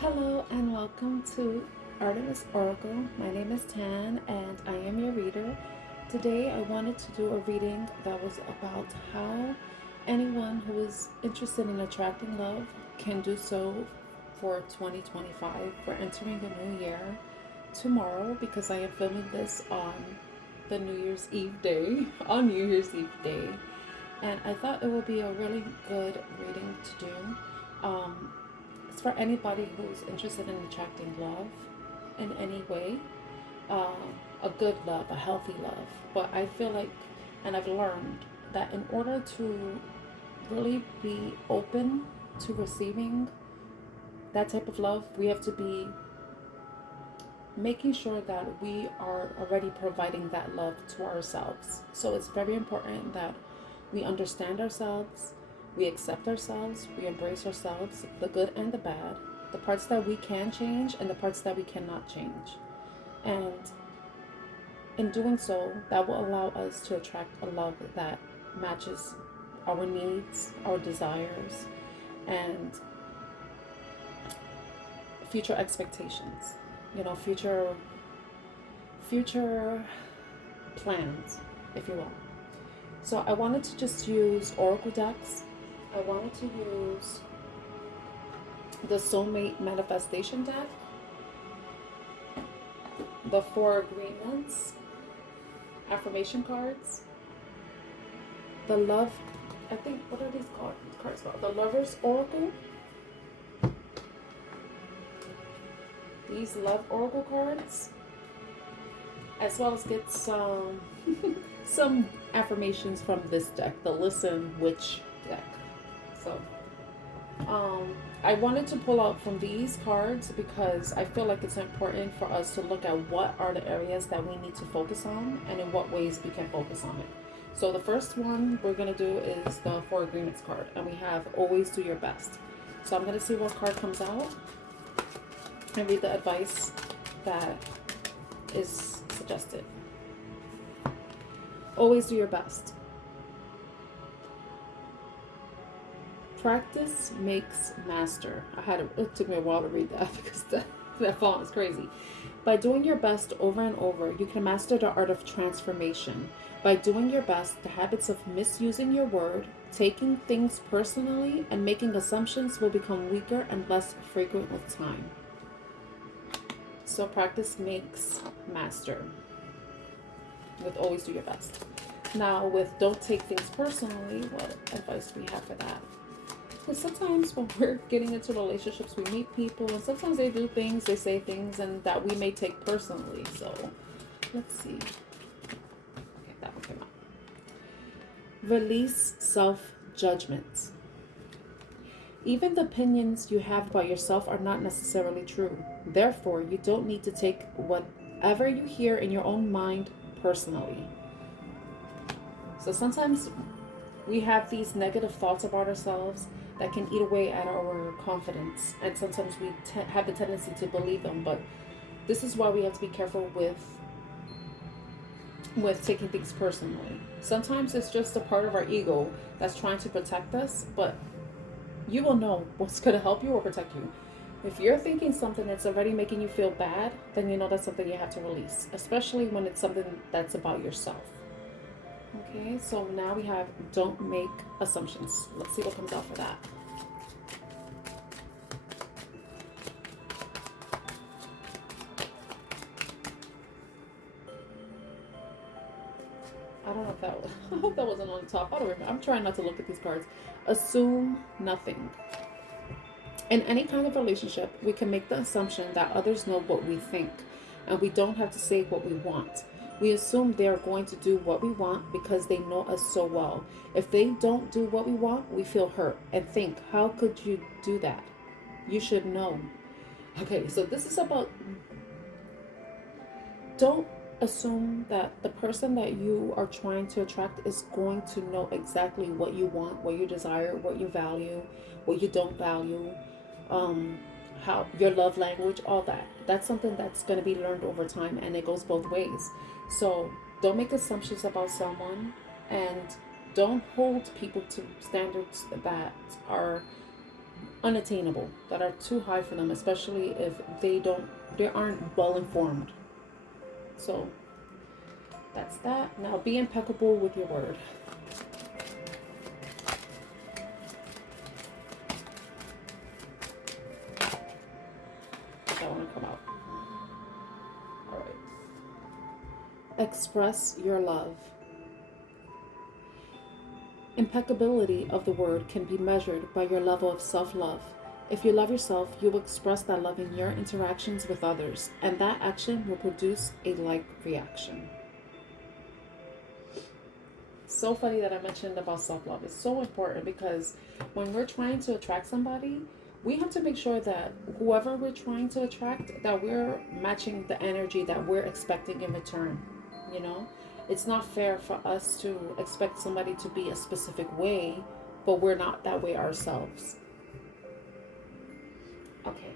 Hello and welcome to Artemis Oracle. My name is Tan and I am your reader. Today I wanted to do a reading that was about how anyone who is interested in attracting love can do so for 2025. We're entering a new year tomorrow because I am filming this on the New Year's Eve day, on New Year's Eve day. And I thought it would be a really good reading to do. It's for anybody who's interested in attracting love in any way, uh, a good love, a healthy love. But I feel like, and I've learned that in order to really be open to receiving that type of love, we have to be making sure that we are already providing that love to ourselves. So it's very important that we understand ourselves, we accept ourselves, we embrace ourselves, the good and the bad, the parts that we can change and the parts that we cannot change. And in doing so, that will allow us to attract a love that matches our needs, our desires, and future expectations. You know, future plans, if you will. So I wanted to just use oracle decks. I wanted to use the soulmate manifestation deck, the 4 agreements affirmation cards, the love, I think, what are these cards called? The Lover's Oracle. These love oracle cards, as well as get some some affirmations from this deck, the Listen Witch deck. So I wanted to pull out from these cards because I feel like it's important for us to look at what are the areas that we need to focus on and in what ways we can focus on it. So the first one we're going to do is the 4 agreements card, and we have always do your best. So I'm going to see what card comes out and read the advice that is suggested. Always do your best. Practice makes master. It took me a while to read that because that font is crazy. By doing your best over and over, you can master the art of transformation. By doing your best, the habits of misusing your word, taking things personally, and making assumptions will become weaker and less frequent with time. So practice makes master. With always do your best. Now with don't take things personally, what advice do we have for that? Because sometimes when we're getting into relationships, we meet people and sometimes they do things, they say things, and that we may take personally. So let's see. Okay, that one came out. Release self-judgment. Even the opinions you have about yourself are not necessarily true. Therefore, you don't need to take whatever you hear in your own mind personally. So sometimes we have these negative thoughts about ourselves that can eat away at our confidence, and sometimes we have the tendency to believe them. But this is why we have to be careful with taking things personally. Sometimes it's just a part of our ego that's trying to protect us, but you will know what's going to help you or protect you. If you're thinking something that's already making you feel bad, then you know that's something you have to release, especially when it's something that's about yourself. Okay, so now we have don't make assumptions. Let's see what comes out for that. I don't know if that was, I hope that wasn't on the top. I don't remember. I'm trying not to look at these cards. Assume nothing. In any kind of relationship, we can make the assumption that others know what we think, and we don't have to say what we want. We assume they are going to do what we want because they know us so well. If they don't do what we want, we feel hurt and think, how could you do that? You should know. Okay, so this is about, don't assume that the person that you are trying to attract is going to know exactly what you want, what you desire, what you value, what you don't value, how your love language, all that. That's something that's going to be learned over time, and it goes both ways. So don't make assumptions about someone, and don't hold people to standards that are unattainable, that are too high for them, especially if they aren't well informed. So that's that. Now be impeccable with your word. That want to come out. All right. Express your love. Impeccability of the word can be measured by your level of self-love. If you love yourself, you will express that love in your interactions with others, and that action will produce a like reaction. So funny that I mentioned about self-love. It's so important because when we're trying to attract somebody, we have to make sure that whoever we're trying to attract, that we're matching the energy that we're expecting in return. You know, it's not fair for us to expect somebody to be a specific way, but we're not that way ourselves. Okay,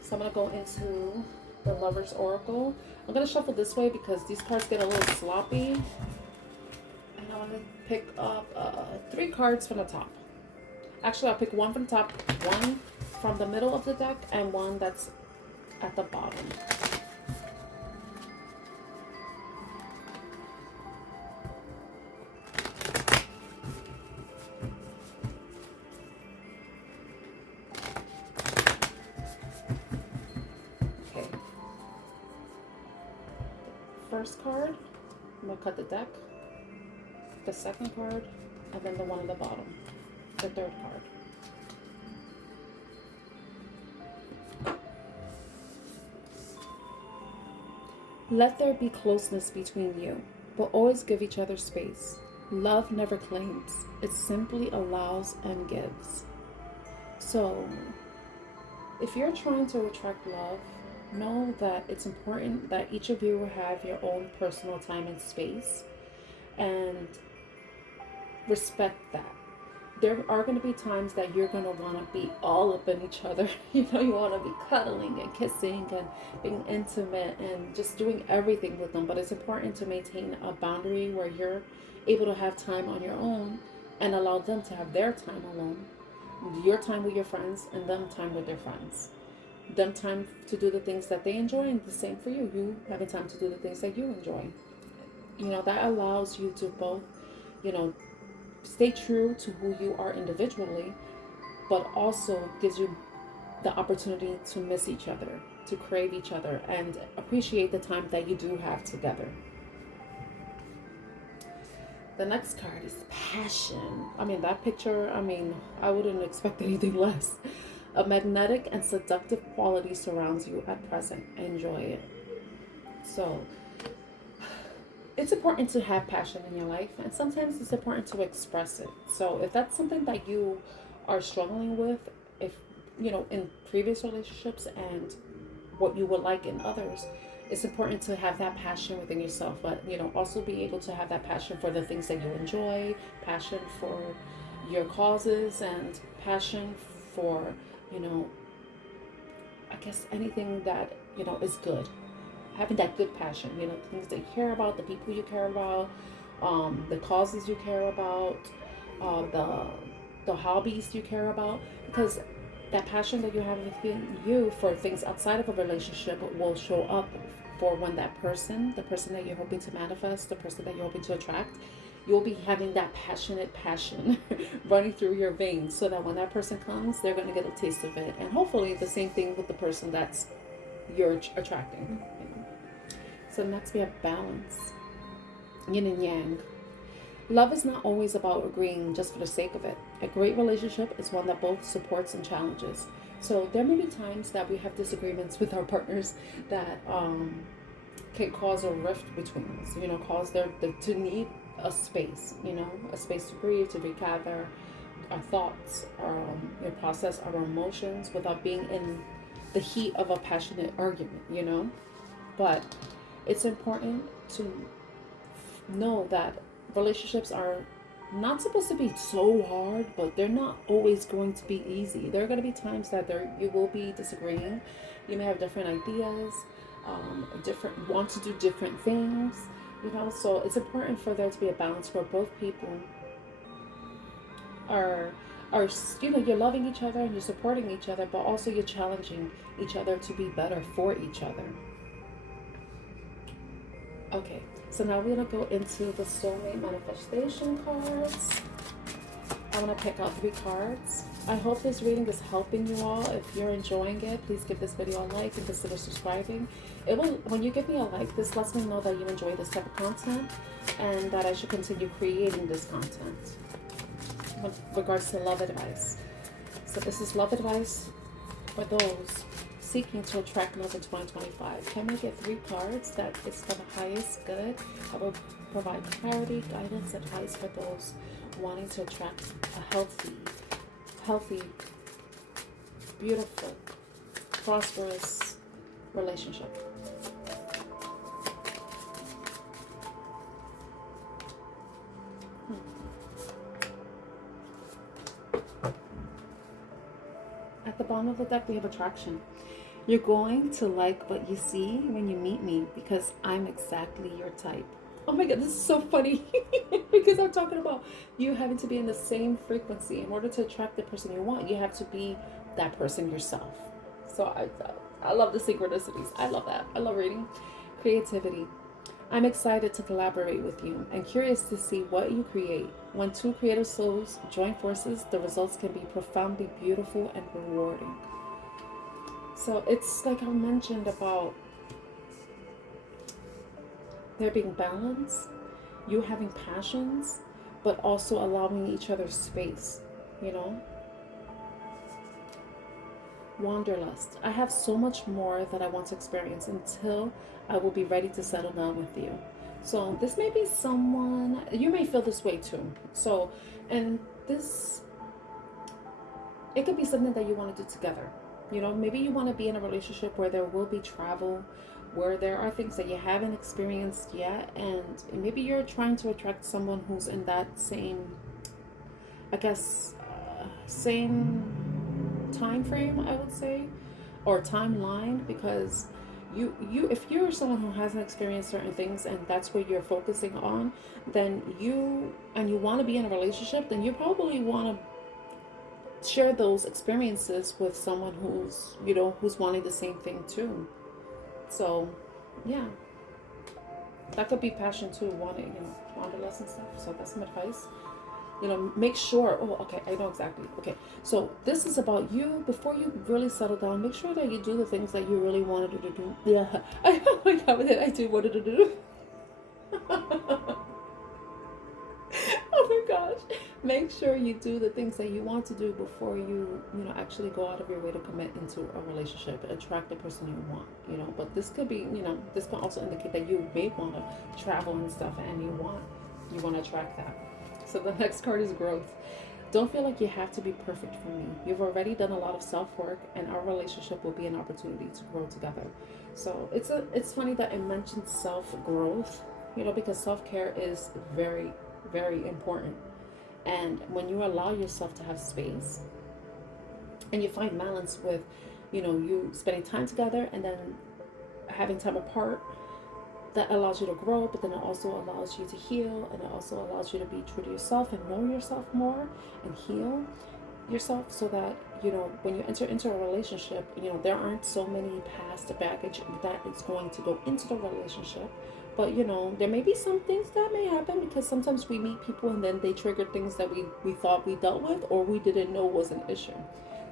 so I'm gonna go into the Lover's Oracle. I'm gonna shuffle this way because these cards get a little sloppy. And I'm gonna pick up 3 cards from the top. Actually, I'll pick one from the top, one from the middle of the deck, and one that's at the bottom. Okay. First card, I'm gonna cut the deck. The second card, and then the one at the bottom, the third card. Let there be closeness between you, but always give each other space. Love never claims, it simply allows and gives. So, if you're trying to attract love, know that it's important that each of you will have your own personal time and space, and respect that. There are going to be times that you're going to want to be all up in each other. You know, you want to be cuddling and kissing and being intimate and just doing everything with them. But it's important to maintain a boundary where you're able to have time on your own and allow them to have their time alone. Your time with your friends and them time with their friends. Them time to do the things that they enjoy, and the same for you. You having time to do the things that you enjoy. You know, that allows you to both, you know, stay true to who you are individually, but also gives you the opportunity to miss each other, to crave each other, and appreciate the time that you do have together. The next card is passion. I mean, that picture, I wouldn't expect anything less. A magnetic and seductive quality surrounds you at present. Enjoy it. So, it's important to have passion in your life, and sometimes it's important to express it. So if that's something that you are struggling with, if you know, in previous relationships and what you would like in others, it's important to have that passion within yourself, but you know, also be able to have that passion for the things that you enjoy, passion for your causes, and passion for, you know, I guess anything that, you know, is good. Having that good passion, you know, the things that you care about, the people you care about, the causes you care about, the hobbies you care about, because that passion that you have within you for things outside of a relationship will show up for when that person, the person that you're hoping to manifest, the person that you're hoping to attract, you'll be having that passionate passion running through your veins, so that when that person comes, they're going to get a taste of it. And hopefully the same thing with the person that's you're attracting. So next we have balance, yin and yang. Love is not always about agreeing just for the sake of it. A great relationship is one that both supports and challenges. So there may be times that we have disagreements with our partners that can cause a rift between us, you know, cause their to need a space, you know, a space to breathe, to regather our thoughts, process our emotions without being in the heat of a passionate argument, you know. But it's important to know that relationships are not supposed to be so hard, but they're not always going to be easy. There are going to be times that you will be disagreeing. You may have different ideas, want to do different things, you know. So it's important for there to be a balance where both people are are, you know, you're loving each other and you're supporting each other, but also you're challenging each other to be better for each other. Okay, so now we're going to go into the soulmate manifestation cards. I'm going to pick out 3 cards. I hope this reading is helping you all. If you're enjoying it, please give this video a like and consider subscribing. It will, when you give me a like, this lets me know that you enjoy this type of content and that I should continue creating this content with regards to love advice. So this is love advice for those seeking to attract love in 2025. Can we get 3 cards that is for the highest good? I will provide clarity, guidance, advice for those wanting to attract a healthy, beautiful, prosperous relationship. At the bottom of the deck, we have attraction. You're going to like what you see when you meet me because I'm exactly your type. Oh my God, this is so funny because I'm talking about you having to be in the same frequency. In order to attract the person you want, you have to be that person yourself. So I love the synchronicities. I love that. I love reading. Creativity. I'm excited to collaborate with you and curious to see what you create. When 2 creative souls join forces, the results can be profoundly beautiful and rewarding. So it's like I mentioned about there being balance, you having passions, but also allowing each other space, you know? Wanderlust. I have so much more that I want to experience until I will be ready to settle down with you. So this may be someone, you may feel this way too. So, and this, it could be something that you want to do together. You know, maybe you want to be in a relationship where there will be travel, where there are things that you haven't experienced yet, and maybe you're trying to attract someone who's in that same, I guess, same time frame, I would say, or timeline, because you if you're someone who hasn't experienced certain things and that's what you're focusing on, then you want to be in a relationship, then you probably want to share those experiences with someone who's, you know, who's wanting the same thing too. So yeah, that could be passion too, wanting, you know, wanderlust and stuff. So that's some advice. You know, make sure, oh, okay, I know exactly. Okay, so this is about you. Before you really settle down, make sure that you do the things that you really wanted to do. Yeah, I know, like, how did I do wanted to do? Oh my gosh. Make sure you do the things that you want to do before you know, actually go out of your way to commit into a relationship, attract the person you want, you know. But this could be, you know, this can also indicate that you may want to travel and stuff and you want to attract that. So the next card is growth. Don't feel like you have to be perfect for me. You've already done a lot of self-work and our relationship will be an opportunity to grow together. So it's funny that I mentioned self-growth, you know, because self-care is very, very important. And when you allow yourself to have space and you find balance with, you know, you spending time together and then having time apart, that allows you to grow, but then it also allows you to heal, and it also allows you to be true to yourself and know yourself more and heal yourself, so that, you know, when you enter into a relationship, you know, there aren't so many past baggage that is going to go into the relationship. But, you know, there may be some things that may happen because sometimes we meet people and then they trigger things that we thought we dealt with or we didn't know was an issue.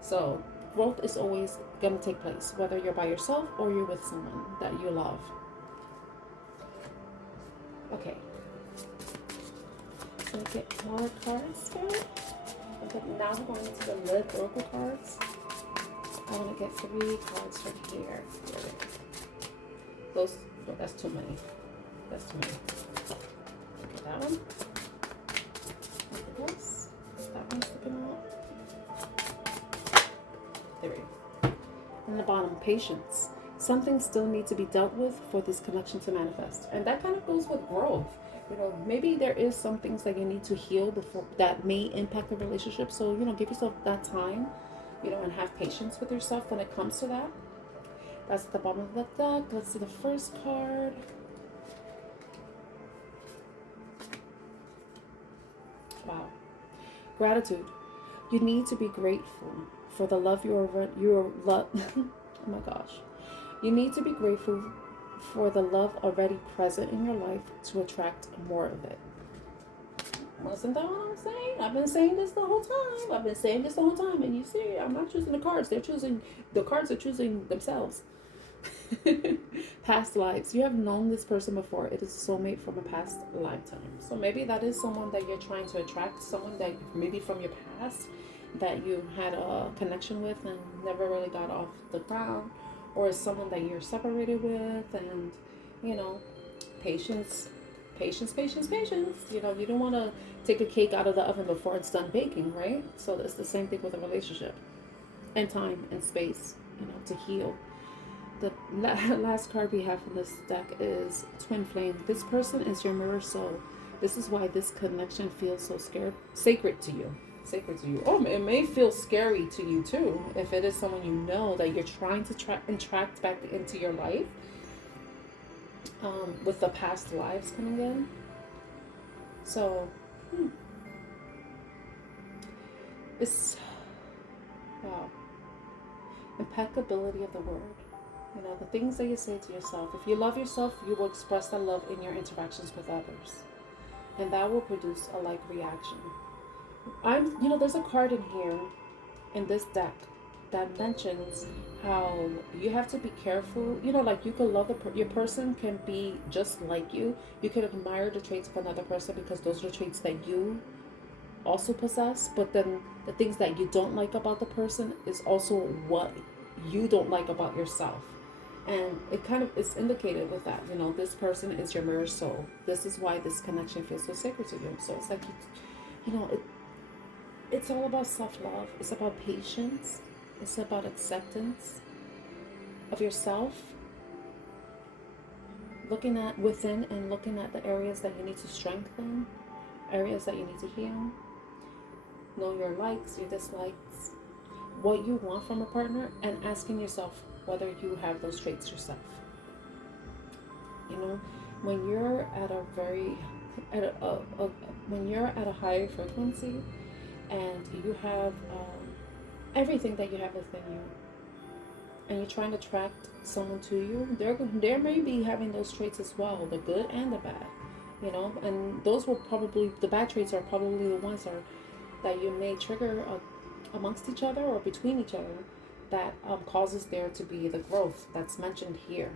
So growth is always going to take place, whether you're by yourself or you're with someone that you love. Okay. So I get more cards here. Okay, now we're going into the Libra Oracle cards. I want to get 3 cards from here. Those, no, that's too many. That's too many. Okay, that one. Look at this. That one's sticking out. There we go. And the bottom, patience. Something still needs to be dealt with for this connection to manifest. And that kind of goes with growth. You know, maybe there is some things that you need to heal before that may impact the relationship. So, you know, give yourself that time, you know, and have patience with yourself when it comes to that. That's the bottom of the deck. Let's see the first card. Wow. Gratitude. You need to be grateful for the love you're love. Oh my gosh. You need to be grateful for the love already present in your life to attract more of it. Wasn't that what I'm saying? I've been saying this the whole time. I've been saying this the whole time. And you see, I'm not choosing the cards. The cards are choosing themselves. Past lives. You have known this person before. It is a soulmate from a past lifetime. So maybe that is someone that you're trying to attract. Someone that maybe from your past that you had a connection with and never really got off the ground. Or someone that you're separated with. And, you know, patience. Patience. You know, you don't want to take a cake out of the oven before it's done baking, right? So it's the same thing with a relationship. And time and space, you know, to heal. The last card we have from this deck is Twin Flame. This person is your mirror soul. This is why this connection feels so sacred to you. Sacred to you. Oh, it may feel scary to you too if it is someone you know that you're trying to attract back into your life. With the past lives coming in. So, it's, wow. Impeccability of the word. You know, the things that you say to yourself. If you love yourself, you will express that love in your interactions with others. And that will produce a like reaction. You know, there's a card in here, in this deck, that mentions how you have to be careful. You know, like you could love your person can be just like you. You could admire the traits of another person because those are the traits that you also possess. But then the things that you don't like about the person is also what you don't like about yourself. And it kind of is indicated with that. You know, this person is your mirror soul. This is why this connection feels so sacred to you. So it's like, you know, it's all about self-love. It's about patience. It's about acceptance of yourself, looking at within and looking at the areas that you need to strengthen, areas that you need to heal, know your likes, your dislikes, what you want from a partner, and asking yourself whether you have those traits yourself. You know, when you're at a very, when you're at a higher frequency and you have everything that you have within you, and you're trying to attract someone to you, they may be having those traits as well, the good and the bad, you know, and those will probably, the bad traits are probably the ones that you may trigger amongst each other or between each other that causes there to be the growth that's mentioned here.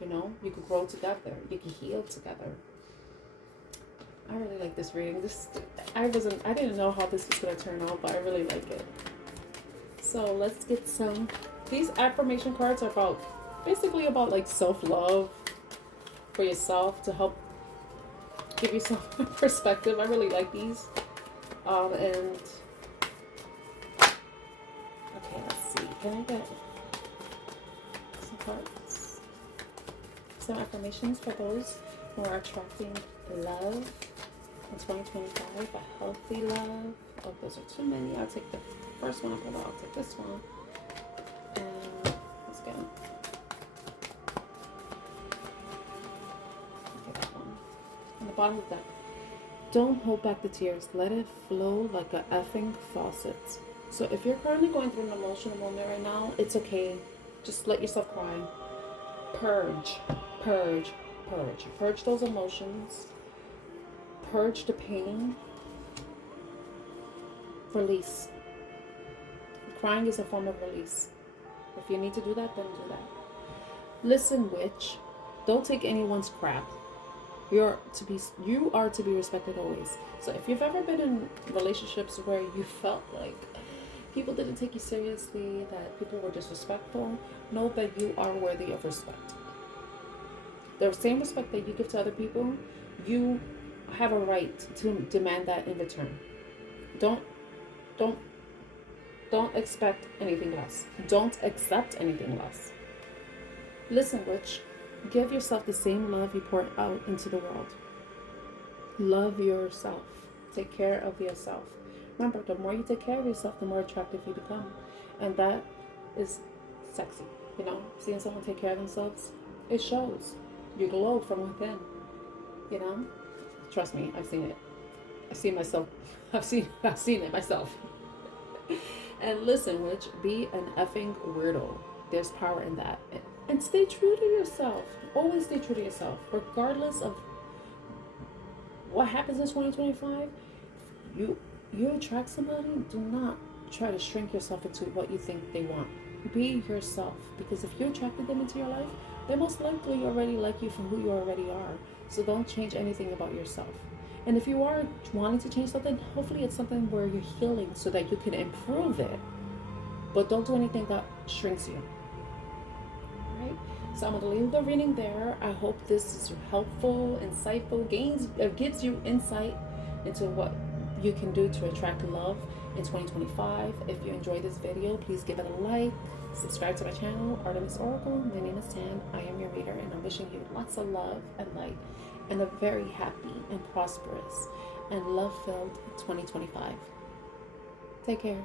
You know, you could grow together, you can heal together. I really like this reading. I didn't know how this was going to turn out, but I really like it. So let's get some. These affirmation cards are basically about like self-love for yourself, to help give you some perspective. I really like these. And okay, let's see. Can I get some cards? Some affirmations for those who are attracting love in 2025, a healthy love. Oh, those are too many. I'll take the first one. I'll take this one. And let's go. Okay, that one. On the bottom of that. Don't hold back the tears. Let it flow like a effing faucet. So if you're currently going through an emotional moment right now, it's okay. Just let yourself cry. Purge. Purge those emotions. Purge the pain. Release. Crying is a form of release. If you need to do that, then do that. Listen, witch. Don't take anyone's crap. You are to be respected always. So if you've ever been in relationships where you felt like people didn't take you seriously, that people were disrespectful, know that you are worthy of respect. The same respect that you give to other people, you have a right to demand that in return. Don't expect anything less. Don't accept anything less. Listen, witch. Give yourself the same love you pour out into the world. Love yourself. Take care of yourself. Remember, the more you take care of yourself, the more attractive you become. And that is sexy. You know, seeing someone take care of themselves, it shows. You glow from within. You know? Trust me, I've seen it. I've seen myself. I've seen it myself. And listen, witch, be an effing weirdo. There's power in that. And stay true to yourself. Always stay true to yourself. Regardless of what happens in 2025, you attract somebody, do not try to shrink yourself into what you think they want. Be yourself. Because if you attracted them into your life, they most likely already like you for who you already are. So don't change anything about yourself. And if you are wanting to change something, hopefully it's something where you're healing so that you can improve it. But don't do anything that shrinks you. Right? So I'm going to leave the reading there. I hope this is helpful, insightful, gives you insight into what you can do to attract love in 2025. If you enjoyed this video, please give it a like. Subscribe to my channel, Artemis Oracle. My name is Tan. I am your reader, and I'm wishing you lots of love and light and a very happy and prosperous and love-filled 2025. Take care.